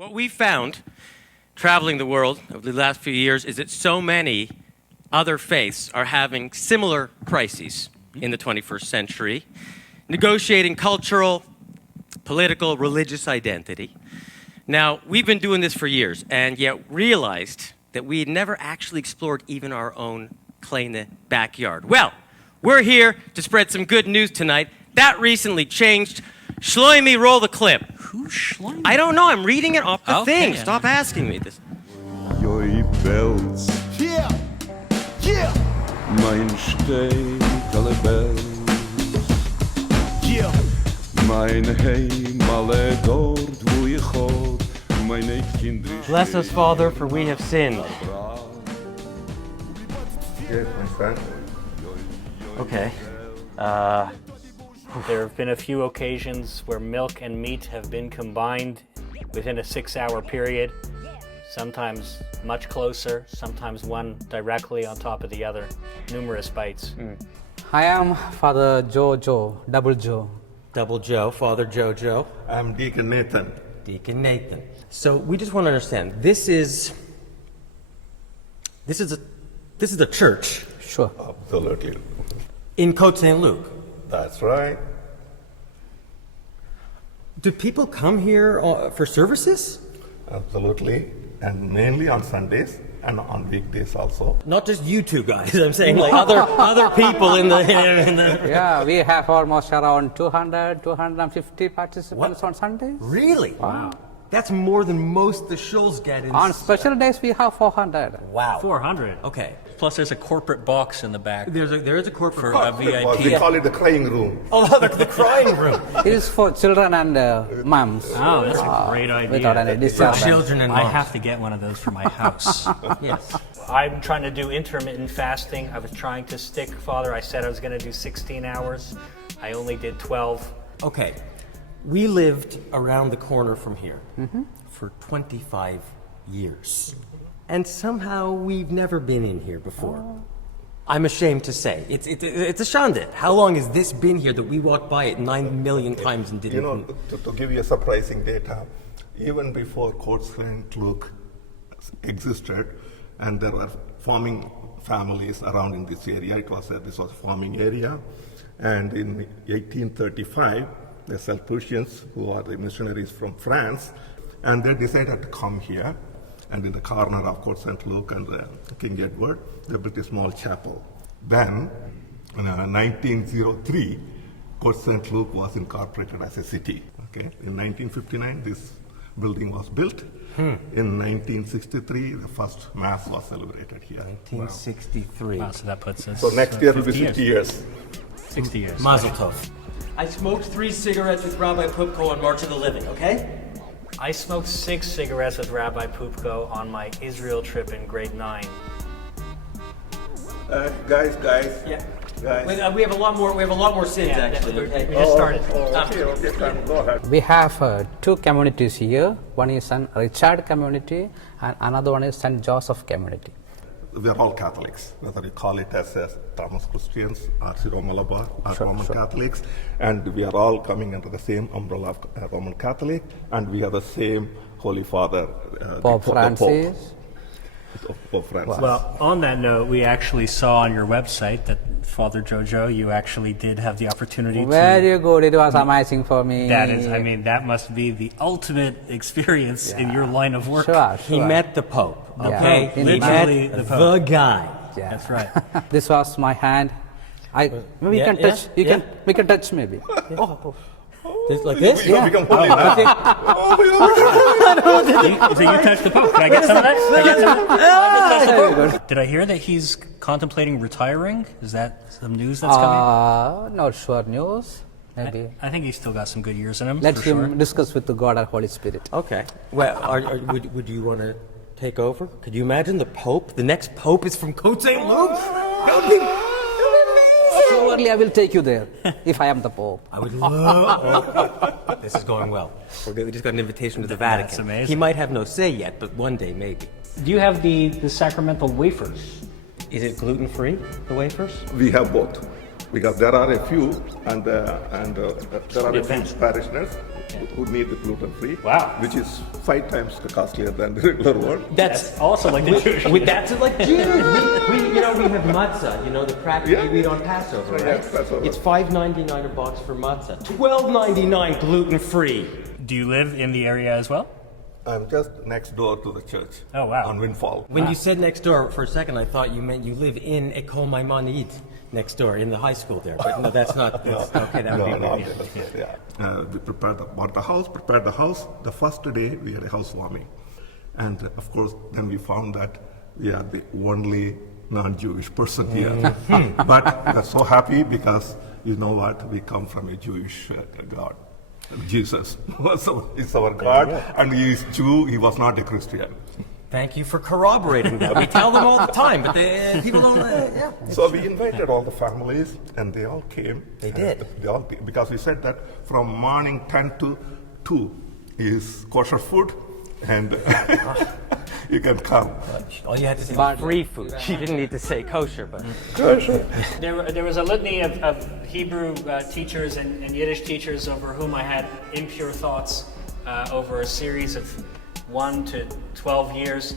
What we found traveling the world over the last few years is that so many other faiths are having similar crises in the 21st century, negotiating cultural, political, religious identity. Now, we've been doing this for years, and yet realized that we had never actually explored even our own kleine backyard. Well, we're here to spread some good news tonight. That recently changed. Shloimi, roll the clip. Who's Shloimi? I don't know. I'm reading it off the thing. Okay. Stop asking me this. Joi bells, Yeah, yeah, mein Steitele bells, yeah. mein Heim alle dort wo ich hod, meine Kinder Bless us, Father, for we have sinned. Yes, my son. Okay. There have been a few occasions where milk and meat have been combined within a 6-hour period, sometimes much closer, sometimes one directly on top of the other, numerous bites. I am Father Jojo, Double Joe. Double Joe, Father Jojo, I'm Deacon Nathan. Deacon Nathan. So we just want to understand. This is a church Sure. Absolutely. in Côte Saint-Luc. That's right. Do people come here for services? Absolutely. And mainly on Sundays and on weekdays also. Not just you two guys. I'm saying like other people in the. Yeah, we have almost around 200, 250 participants on Sundays. Really? Wow. That's more than most the shulls get in. On special days, we have 400. Wow. 400. Okay. Plus there's a corporate box in the back There is a corporate for box. a VIP. They call it the crying room. Oh, the crying room. It is for children and moms. Oh, that's a great idea. Without any For disturbance. children and I moms. have to get one of those for my house. Yes. I'm trying to do intermittent fasting. I was trying to stick, Father. I said I was going to do 16 hours. I only did 12. Okay. We lived around the corner from here for 25 years. And somehow we've never been in here before. I'm ashamed to say. It's a shande. How long has this been here that we walked by it 9 million times and didn't? You know, to give you a surprising data, even before Côte Saint-Luc existed, and there were farming families around in this area. This was a farming area. And in 1835, the Sulpicians, who are the missionaries from France, and they decided to come here. And in the corner of Côte Saint-Luc and King Edward, they built a small chapel. Then, in 1903, Côte Saint-Luc was incorporated as a city. Okay, in 1959, this building was built. In 1963, the first mass was celebrated here. 1963. Wow, so that puts us. So next year will be 50 60 years. 60 years. Mazel tov. I smoked 3 cigarettes with Rabbi Pupko on March of the Living, okay? I smoked 6 cigarettes with Rabbi Pupko on my Israel trip in grade 9. Guys. Yeah. Guys. Wait, we have a lot more sins Yeah, actually. we Okay. just started. Okay, go ahead. We have 2 communities here. One is St. Richard community and another one is St. Joseph community. We are all Catholics, whether you call it as Thomas Christians or Syro-Malabar or Roman Catholics, and we are all coming under the same umbrella of Roman Catholic, and we have the same Holy Father, Pope the Francis. Pope Francis. Well, on that note, we actually saw on your website that Father Jojo, you actually did have the opportunity Very good. It was amazing for me. that must be the ultimate experience in your line of work. Sure. He met the Pope, Yeah. okay? Yeah. He Literally met the Pope. the guy. Yeah. That's right. This was my hand. Maybe yeah, you can touch. yeah. We can touch maybe. Like this? We become holy now. So you touched the Pope. Can I get some of that? Can I get some of that? Very good. Did I hear that he's contemplating retiring? Is that some news that's coming? Not sure news. Maybe. I think he's still got some good years in him. Let for him sure. discuss with the God and Holy Spirit. Okay. Well, would you want to take over? Could you imagine the Pope? The next Pope is from Côte Saint-Luc? That would be Surely I will take you there if I am the Pope. I would love. This is going well. We just got an invitation to the Vatican. That's amazing. He might have no say yet, but one day maybe. Do you have the sacramental wafers? Is it gluten-free, the wafers? We have both. Because there are a few, and there are a few parishioners who need the gluten-free. Wow. Which is 5 times costlier than the regular one. That's Also like the Jewish. that's like Jews. We have matzah. You know the cracker Yeah. you eat on Passover, Yeah, right? Passover. It's $5.99 a box for matzah. $12.99 gluten-free. Do you live in the area as well? I'm just next door to the church. Oh, wow. On Windfall. When you said next door for a second, I thought you meant you live in Ecole Maimonide next door in the high school there. But no, that's not. Okay, that would be No, weird. we prepared the house. The first day we had a housewarming. And of course, then we found that we are the only non-Jewish person here. But we're so happy because you know what? We come from a Jewish God. Jesus is our God, and he is Jew. He was not a Christian. Thank you for corroborating that. We tell them all the time, but people don't. Yeah. So we invited all the families, and they all came. They did. They all came, because we said that from morning 10 to 2 is kosher food, and you can come. All you had to say was free food. You didn't need to say kosher, but There was a litany of Hebrew teachers and Yiddish teachers over whom I had impure thoughts over a series of 1 to 12 years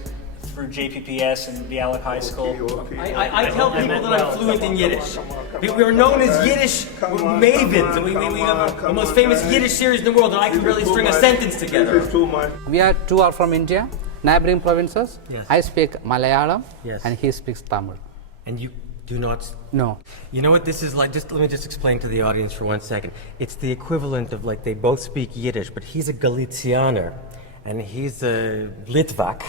through JPPS and Bialik High School. I tell people that I'm fluent in Yiddish. We are known as Yiddish mavens. We have the most famous Yiddish series in the world, and I can barely string a sentence together. This is too much. We are 2 are from India, neighboring provinces. Yes. I speak Malayalam, Yes. and he speaks Tamil. And you do not. No. You know what this is like? Let me just explain to the audience for 1 second. It's the equivalent of like they both speak Yiddish, but he's a Galicianer, and he's a Litvak.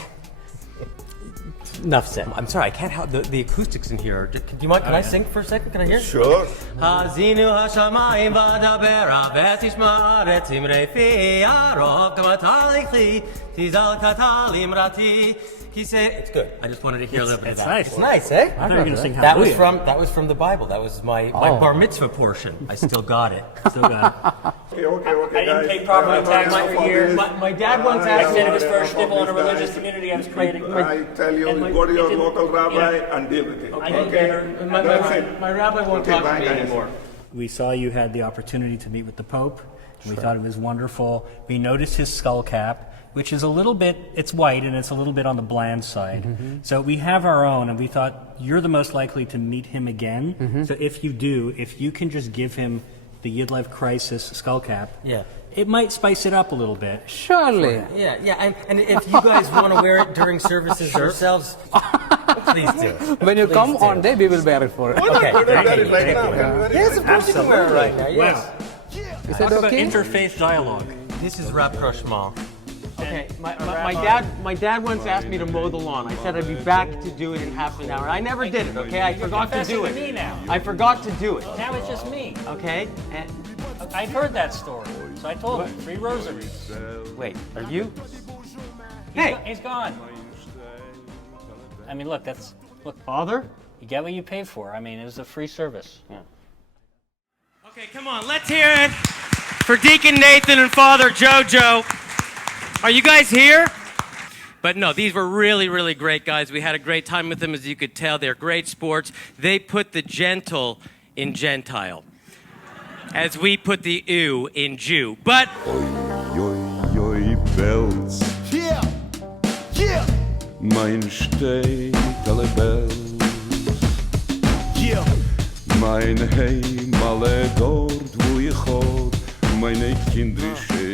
Enough said. I'm sorry, I can't help the acoustics in here. Do you mind? Can I sing for a second? Can I hear? Sure. Hazinu hashamayim v'adabera v'tishma aretz imrei fi arov gamatalichi tizal katalim rati. He said, "It's good." I just wanted to hear a little bit of It's that. nice. It's nice, eh? I thought you were going to sing That was Hallelujah. from the Bible. That was my bar mitzvah portion. I still got it. Still got Okay, I didn't guys. pay property tax for years. My dad once I asked said it me. was first nibble in a religious community I was creating. I tell you, And my- go to your it didn't- local rabbi yeah. and deal with it. I didn't get her. That's it. My rabbi won't Okay, talk to bye, me guys. anymore. We saw you had the opportunity to meet with the Pope. We thought it was wonderful. We noticed his skull cap, which is a little bit, it's white and it's a little bit on the bland side. So we have our own, and we thought you're the most likely to meet him again. So if you do, if you can just give him the YidLife Crisis skull cap, Yeah. it might spice it up a little bit. Surely. Yeah, and if you guys want to wear it during services yourselves, please do. When you Please come do. on day, we will wear it for. Okay, We're thank very you. right Thank now. you. We're very Yes, of course you can wear it right now. Yes. Is Talk that about okay? interfaith dialogue. This is rapprochement. Okay, my dad once asked me to mow the lawn. I said I'd be back to do it in half an hour. I never did it, okay? I forgot to do confessing to me it. now. I forgot to do it, Now it's just me. okay? And I've heard that story, so I told him 3 rosaries. wait, are you? He's Hey, go- he's gone. I mean, look, Father? you get what you pay for. I mean, it was a free service. Okay, come on, let's hear it for Deacon Nathan and Father Jojo. Are you guys here? But no, these were really, really great guys. We had a great time with them, as you could tell. They're great sports. They put the gentle in Gentile, as we put the ew in Jew. But Oi, Bells, Yeah, yeah, mein steht alle Bells, yeah. mein Heim alle dort, wo ich hod, meine kindrische